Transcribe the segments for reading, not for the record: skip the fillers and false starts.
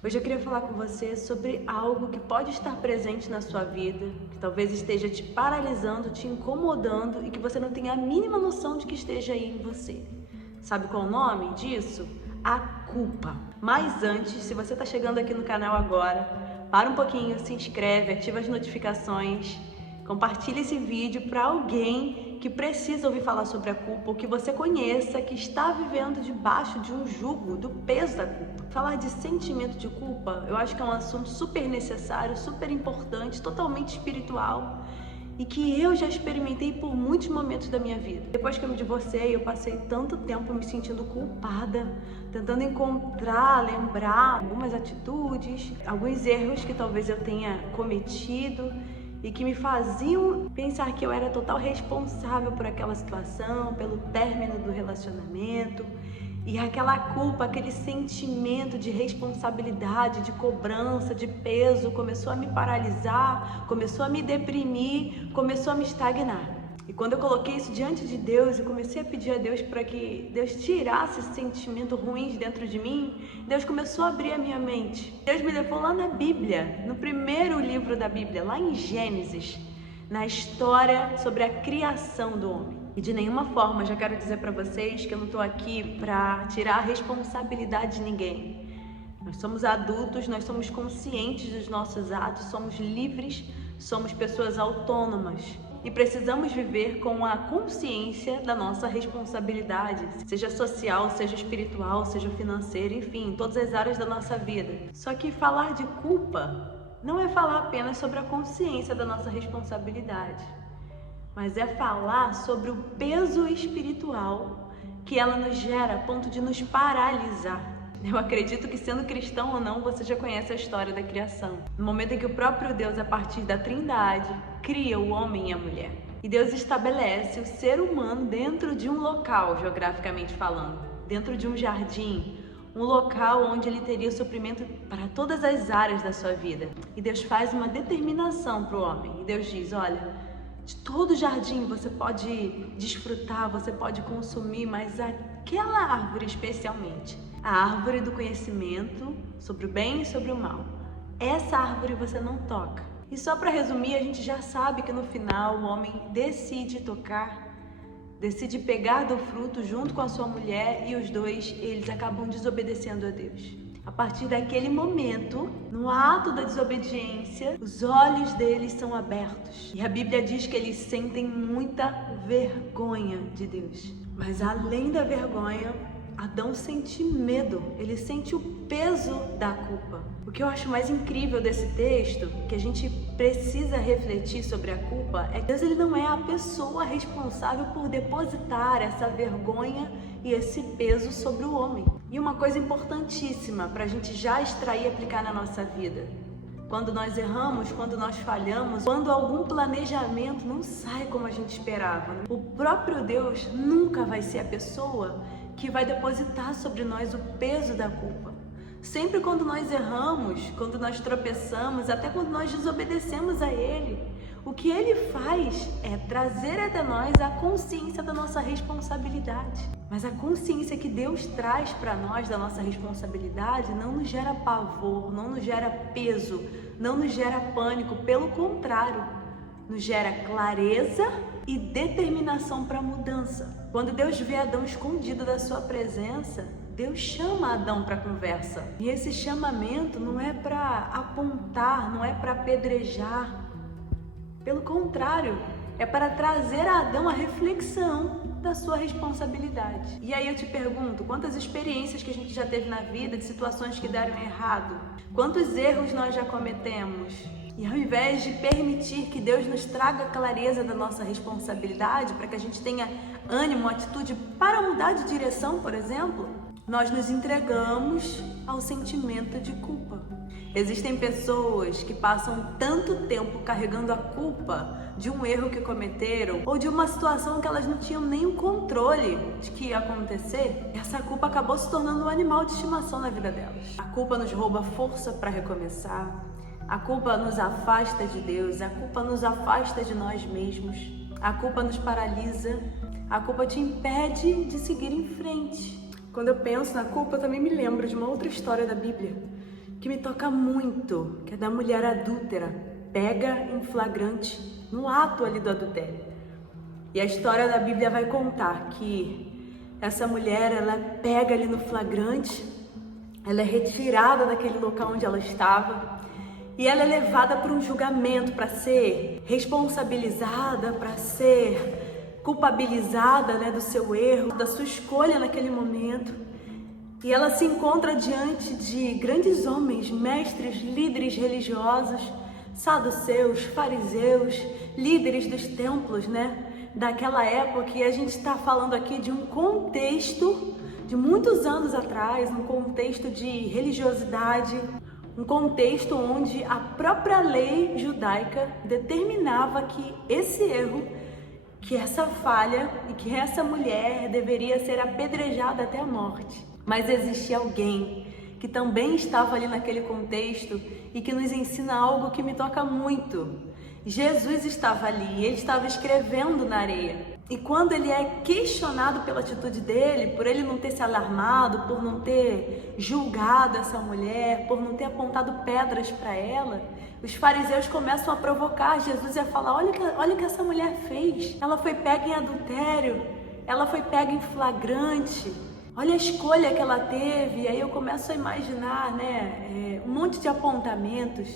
Hoje eu queria falar com você sobre algo que pode estar presente na sua vida, que talvez esteja te paralisando, te incomodando e que você não tenha a mínima noção de que esteja aí em você. Sabe qual é o nome disso? A culpa. Mas antes, se você está chegando aqui no canal agora, para um pouquinho, se inscreve, ativa as notificações, compartilha esse vídeo para alguém que precisa ouvir falar sobre a culpa, ou que você conheça, que está vivendo debaixo de um jugo do peso da culpa. Falar de sentimento de culpa, eu acho que é um assunto super necessário, super importante, totalmente espiritual e que eu já experimentei por muitos momentos da minha vida. Depois que eu me divorciei, eu passei tanto tempo me sentindo culpada, tentando lembrar algumas atitudes, alguns erros que talvez eu tenha cometido e que me faziam pensar que eu era total responsável por aquela situação, pelo término do relacionamento. E aquela culpa, aquele sentimento de responsabilidade, de cobrança, de peso, começou a me paralisar, começou a me deprimir, começou a me estagnar. E quando eu coloquei isso diante de Deus e comecei a pedir a Deus para que Deus tirasse esse sentimento ruim de dentro de mim, Deus começou a abrir a minha mente. Deus me levou lá na Bíblia, no primeiro livro da Bíblia, lá em Gênesis, na história sobre a criação do homem. E de nenhuma forma, já quero dizer para vocês que eu não estou aqui para tirar a responsabilidade de ninguém. Nós somos adultos, nós somos conscientes dos nossos atos, somos livres, somos pessoas autônomas. E precisamos viver com a consciência da nossa responsabilidade, seja social, seja espiritual, seja financeira, enfim, em todas as áreas da nossa vida. Só que falar de culpa não é falar apenas sobre a consciência da nossa responsabilidade, mas é falar sobre o peso espiritual que ela nos gera a ponto de nos paralisar. Eu acredito que, sendo cristão ou não, você já conhece a história da criação. No momento em que o próprio Deus, a partir da Trindade, cria o homem e a mulher. E Deus estabelece o ser humano dentro de um local, geograficamente falando, dentro de um jardim, um local onde ele teria suprimento para todas as áreas da sua vida. E Deus faz uma determinação para o homem. E Deus diz, olha, de todo o jardim você pode desfrutar, você pode consumir, mas aquela árvore especialmente, a árvore do conhecimento sobre o bem e sobre o mal, essa árvore você não toca. E só para resumir, a gente já sabe que no final o homem decide tocar, decide pegar do fruto junto com a sua mulher e os dois, eles acabam desobedecendo a Deus. A partir daquele momento, no ato da desobediência, os olhos deles são abertos. E a Bíblia diz que eles sentem muita vergonha de Deus. Mas além da vergonha, Adão sente medo, ele sente o peso da culpa. O que eu acho mais incrível desse texto, que a gente precisa refletir sobre a culpa, é que Deus ele não é a pessoa responsável por depositar essa vergonha e esse peso sobre o homem. E uma coisa importantíssima para a gente já extrair e aplicar na nossa vida: quando nós erramos, quando nós falhamos, quando algum planejamento não sai como a gente esperava, o próprio Deus nunca vai ser a pessoa que vai depositar sobre nós o peso da culpa. Sempre quando nós erramos, quando nós tropeçamos, até quando nós desobedecemos a Ele, o que Ele faz é trazer até nós a consciência da nossa responsabilidade. Mas a consciência que Deus traz para nós da nossa responsabilidade não nos gera pavor, não nos gera peso, não nos gera pânico, pelo contrário, nos gera clareza e determinação para a mudança. Quando Deus vê Adão escondido da sua presença, Deus chama Adão para a conversa. E esse chamamento não é para apontar, não é para apedrejar. Pelo contrário, é para trazer a Adão a reflexão da sua responsabilidade. E aí eu te pergunto, quantas experiências que a gente já teve na vida, de situações que deram errado? Quantos erros nós já cometemos? E ao invés de permitir que Deus nos traga a clareza da nossa responsabilidade, para que a gente tenha ânimo, atitude para mudar de direção, por exemplo, nós nos entregamos ao sentimento de culpa. Existem pessoas que passam tanto tempo carregando a culpa de um erro que cometeram ou de uma situação que elas não tinham nenhum controle de que ia acontecer. Essa culpa acabou se tornando um animal de estimação na vida delas. A culpa nos rouba força para recomeçar. A culpa nos afasta de Deus, a culpa nos afasta de nós mesmos, a culpa nos paralisa, a culpa te impede de seguir em frente. Quando eu penso na culpa, eu também me lembro de uma outra história da Bíblia, que me toca muito, que é da mulher adúltera, pega em flagrante no ato ali do adultério. E a história da Bíblia vai contar que essa mulher, ela pega ali no flagrante, ela é retirada daquele local onde ela estava e ela é levada para um julgamento, para ser responsabilizada, para ser culpabilizada, né, do seu erro, da sua escolha naquele momento. E ela se encontra diante de grandes homens, mestres, líderes religiosos, saduceus, fariseus, líderes dos templos, né, daquela época. E a gente está falando aqui de um contexto de muitos anos atrás, um contexto de religiosidade, um contexto onde a própria lei judaica determinava que esse erro, que essa falha e que essa mulher deveria ser apedrejada até a morte. Mas existia alguém que também estava ali naquele contexto e que nos ensina algo que me toca muito. Jesus estava ali, ele estava escrevendo na areia. E quando ele é questionado pela atitude dele, por ele não ter se alarmado, por não ter julgado essa mulher, por não ter apontado pedras para ela, os fariseus começam a provocar Jesus e a falar: olha o que essa mulher fez. Ela foi pega em adultério, ela foi pega em flagrante. Olha a escolha que ela teve. E aí eu começo a imaginar, né, um monte de apontamentos,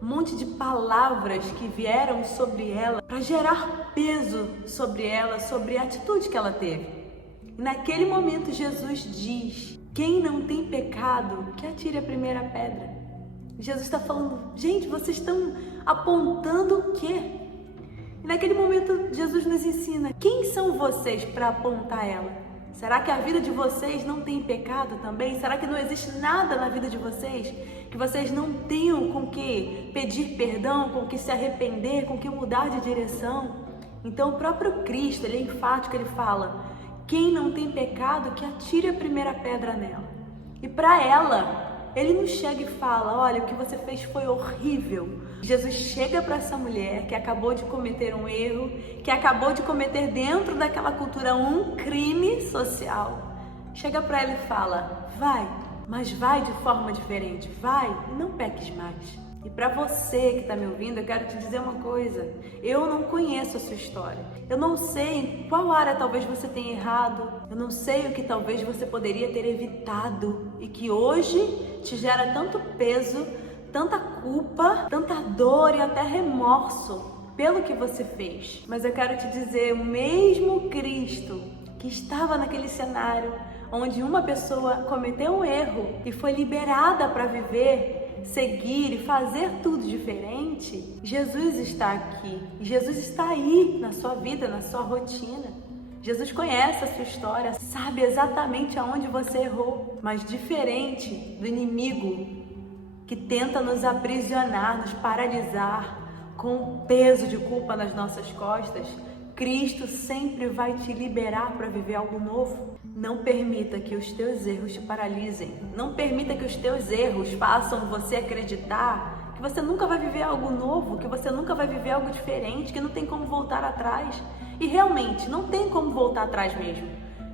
um monte de palavras que vieram sobre ela para gerar peso sobre ela, sobre a atitude que ela teve. E naquele momento Jesus diz: quem não tem pecado, que atire a primeira pedra. Jesus está falando: gente, vocês estão apontando o quê? E naquele momento Jesus nos ensina: quem são vocês para apontar ela? Será que a vida de vocês não tem pecado também? Será que não existe nada na vida de vocês que vocês não tenham com que pedir perdão, com que se arrepender, com que mudar de direção? Então o próprio Cristo, ele é enfático, ele fala: quem não tem pecado, que atire a primeira pedra nela. E para ela, ele não chega e fala: olha, o que você fez foi horrível. Jesus chega para essa mulher que acabou de cometer um erro, que acabou de cometer dentro daquela cultura um crime social. Chega para ela e fala: vai, mas vai de forma diferente, vai e não peques mais. E para você que está me ouvindo, eu quero te dizer uma coisa: eu não conheço a sua história, eu não sei em qual área talvez você tenha errado, eu não sei o que talvez você poderia ter evitado e que hoje te gera tanto peso, tanta culpa, tanta dor e até remorso pelo que você fez. Mas eu quero te dizer, o mesmo Cristo que estava naquele cenário onde uma pessoa cometeu um erro e foi liberada para viver, seguir e fazer tudo diferente, Jesus está aqui. Jesus está aí na sua vida, na sua rotina. Jesus conhece a sua história, sabe exatamente aonde você errou, mas diferente do inimigo que tenta nos aprisionar, nos paralisar com o peso de culpa nas nossas costas, Cristo sempre vai te liberar para viver algo novo. Não permita que os teus erros te paralisem. Não permita que os teus erros façam você acreditar que você nunca vai viver algo novo, que você nunca vai viver algo diferente, que não tem como voltar atrás. E realmente, não tem como voltar atrás mesmo.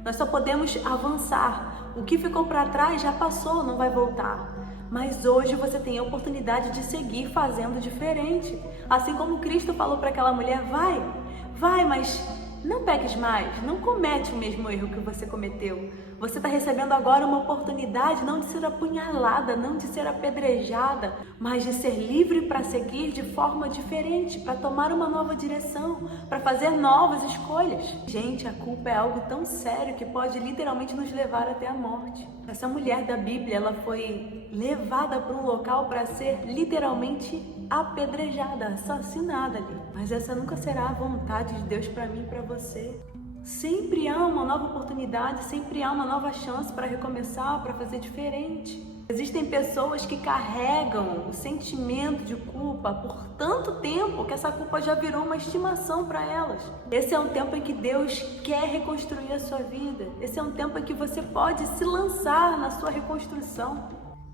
Nós só podemos avançar. O que ficou para trás já passou, não vai voltar. Mas hoje você tem a oportunidade de seguir fazendo diferente. Assim como Cristo falou para aquela mulher: vai, mas não peques mais, não comete o mesmo erro que você cometeu. Você está recebendo agora uma oportunidade não de ser apunhalada, não de ser apedrejada, mas de ser livre para seguir de forma diferente, para tomar uma nova direção, para fazer novas escolhas. Gente, a culpa é algo tão sério que pode literalmente nos levar até a morte. Essa mulher da Bíblia, ela foi levada para um local para ser literalmente apedrejada, assassinada ali. Mas essa nunca será a vontade de Deus para mim e para você. Sempre há uma nova oportunidade, sempre há uma nova chance para recomeçar, para fazer diferente. Existem pessoas que carregam o sentimento de culpa por tanto tempo que essa culpa já virou uma estimação para elas. Esse é um tempo em que Deus quer reconstruir a sua vida. Esse é um tempo em que você pode se lançar na sua reconstrução.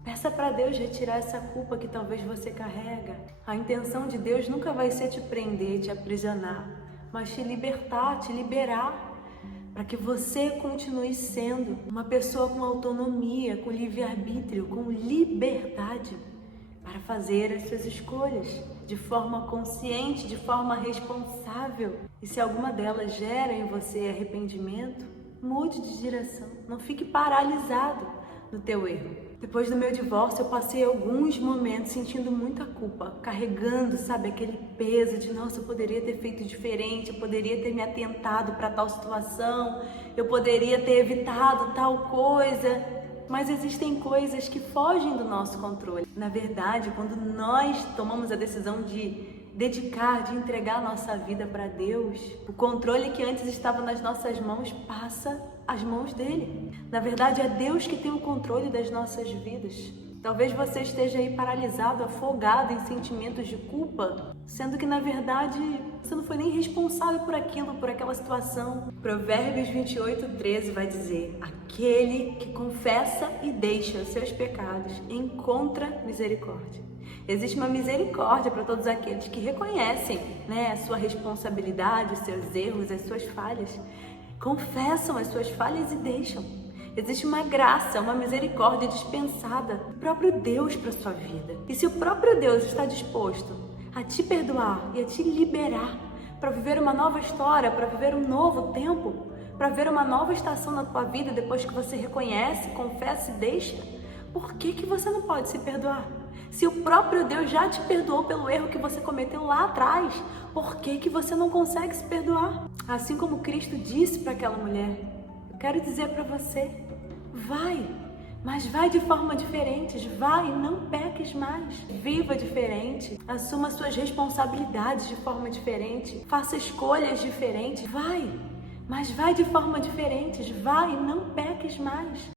Peça para Deus retirar essa culpa que talvez você carrega. A intenção de Deus nunca vai ser te prender, te aprisionar, mas te libertar, te liberar. para que você continue sendo uma pessoa com autonomia, com livre-arbítrio, com liberdade para fazer as suas escolhas de forma consciente, de forma responsável. E se alguma delas gera em você arrependimento, mude de direção, não fique paralisado no teu erro. Depois do meu divórcio, eu passei alguns momentos sentindo muita culpa, carregando, sabe, aquele peso de, nossa, eu poderia ter feito diferente, eu poderia ter me atentado para tal situação, eu poderia ter evitado tal coisa. Mas existem coisas que fogem do nosso controle. Na verdade, quando nós tomamos a decisão de dedicar, de entregar a nossa vida para Deus, o controle que antes estava nas nossas mãos passa às mãos dele. Na verdade, é Deus que tem o controle das nossas vidas. Talvez você esteja aí paralisado, afogado em sentimentos de culpa, sendo que na verdade você não foi nem responsável por aquilo, por aquela situação. Provérbios 28:13 vai dizer: aquele que confessa e deixa os seus pecados encontra misericórdia. Existe uma misericórdia para todos aqueles que reconhecem, a sua responsabilidade, os seus erros, as suas falhas, confessam as suas falhas e deixam. Existe uma graça, uma misericórdia dispensada do próprio Deus para a sua vida. E se o próprio Deus está disposto a te perdoar e a te liberar para viver uma nova história, para viver um novo tempo, para viver uma nova estação na tua vida depois que você reconhece, confessa e deixa, por que você não pode se perdoar? Se o próprio Deus já te perdoou pelo erro que você cometeu lá atrás, por que você não consegue se perdoar? Assim como Cristo disse para aquela mulher, eu quero dizer para você, vai, mas vai de forma diferente, vai, não peques mais, viva diferente, assuma suas responsabilidades de forma diferente, faça escolhas diferentes, vai, mas vai de forma diferente, vai, não peques mais.